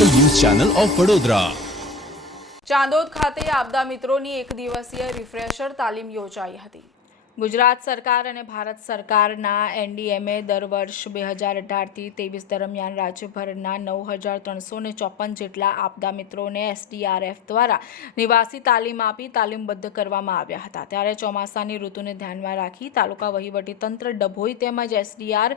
Channel of Vadodara. Chandod ખાતે આપદા મિત્રોની એક દિવસીય રિફ્રેશર તાલીમ યોજાઈ હતી. ગુજરાત સરકાર અને ભારત સરકારના એનડીએમએ દર વર્ષ બે હજાર અઢારથી ત્રેવીસ દરમિયાન રાજ્યભરના નવ હજાર ત્રણસો ને ચોપન જેટલા આપદા મિત્રોને એસડીઆરએફ દ્વારા નિવાસી તાલીમ આપી તાલીમબદ્ધ કરવામાં આવ્યા હતા. ત્યારે ચોમાસાની ઋતુને ધ્યાનમાં રાખી તાલુકા વહીવટીતંત્ર ડભોઈ તેમજ એસડીઆર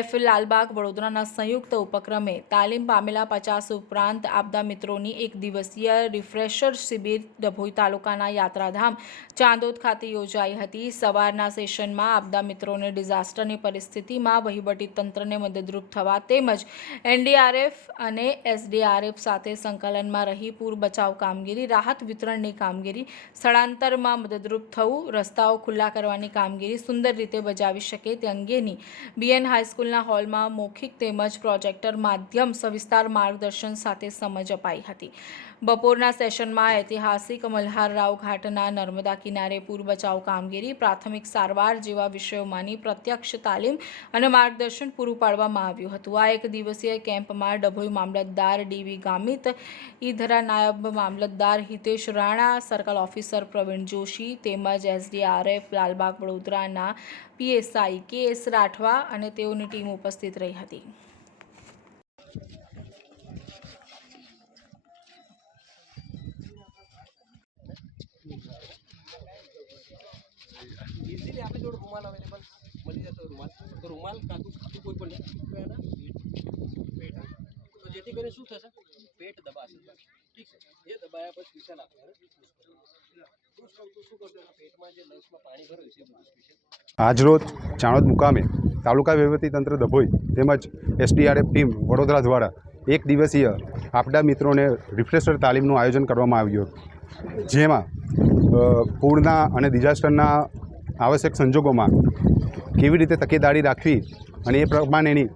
એફ લાલબાગ વડોદરાના સંયુક્ત ઉપક્રમે તાલીમ પામેલા પચાસ ઉપરાંત આપદા મિત્રોની એક દિવસીય રિફ્રેશર શિબિર ડભોઈ તાલુકાના યાત્રાધામ ચાંદોદ ખાતે યોજાઈ હતી. સવારના સેશનમાં આપદા મિત્રોને ડિઝાસ્ટરની પરિસ્થિતિમાં વહીવટી તંત્રને મદદરૂપ થવા તેમજ એનડીઆરએફ અને એસડીઆરએફ સાથે સંકલનમાં રહી પૂર બચાવ કામગીરી, રાહત વિતરણની કામગીરી, સ્થળાંતરમાં મદદરૂપ થવું, રસ્તાઓ ખુલ્લા કરવાની કામગીરી સુંદર રીતે બજાવી શકે તે અંગેની બીએન હાઈસ્કૂલના હોલમાં મૌખિક તેમજ પ્રોજેક્ટર માધ્યમ સવિસ્તાર માર્ગદર્શન સાથે સમજ અપાઈ હતી. બપોરના સેશનમાં ઐતિહાસિક મલ્હારરાવ ઘાટના નર્મદા કિનારે પૂર બચાવ કામગીરી પ્રાથમિક સારવાર જેવા વિષયોમાંની પ્રત્યક્ષ તાલીમ અને માર્ગદર્શન પૂરું પાડવામાં આવ્યું હતું. આ એક દિવસીય કેમ્પમાં ડભોઈ મામલતદાર ડીવી ગામિત, ઈધરા નાયબ મામલતદાર હિતેશ રાણા, સર્કલ ઓફિસર પ્રવીણ જોશી તેમજ એસડીઆરએફ લાલબાગ વડોદરાના પીએસઆઈ કે એસ રાઠવા અને તેઓની ટીમ ઉપસ્થિત રહી હતી. ઇઝીલી આપણી જોડે રૂમાલ અવેલેબલ મળી જતો રૂમાલ. તો રૂમાલ કાતું ખાતું કોઈ પણ નહીં. પેટ. તો જેથી કરીને શું થશે? પેટ દબાશે. ઠીક છે. એ દબાયા પછી સ્પેશિયલ આપણે પુશ કરવું શું કરશે પેટમાં જે લંગ્સમાં પાણી ભર્યું છે બધું સ્પેશિયલ આજરોજ ચાણોદ મુકામે તાલુકા વહીવટીતંત્ર ડભોઈ તેમજ એસડીઆરએફ ટીમ વડોદરા દ્વારા એક દિવસીય આપડા મિત્રોને રિફ્રેશર તાલીમનું આયોજન કરવામાં આવ્યું હતું. જેમાં પૂરના અને ડિઝાસ્ટરના આવશ્યક સંજોગોમાં કેવી રીતે તકેદારી રાખવી અને એ પ્રમાણેની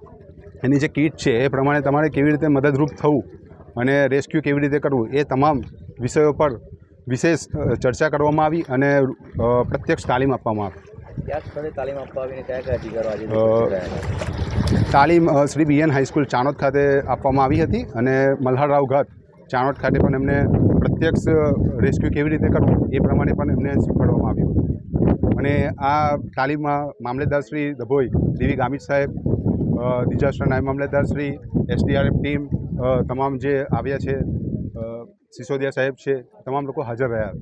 એની જે કીટ છે એ પ્રમાણે તમારે કેવી રીતે મદદરૂપ થવું અને રેસ્ક્યુ કેવી રીતે કરવું એ તમામ વિષયો પર વિશેષ ચર્ચા કરવામાં આવી અને પ્રત્યક્ષ તાલીમ આપવામાં આવી. તાલીમ આપવા આવીને શ્રી બીએન હાઈસ્કૂલ ચાણોદ ખાતે આપવામાં આવી હતી અને મલ્હારરાવ ઘાટ ચાણોદ ખાતે પણ એમને પ્રત્યક્ષ રેસ્ક્યુ કેવી રીતે કરવું એ પ્રમાણે પણ એમને શીખવાડવામાં આવ્યું. અને આ તાલીમમાં મામલેદાર શ્રી ડભોઈ દેવી ગામિત સાહેબ ડિઝાસ્ટર નાયબ મામલેદાર શ્રી, એસડીઆરએફ ટીમ તમામ જે આવ્યા છે સિસોદિયા સાહેબ છે, તમામ લોકો હાજર રહ્યા.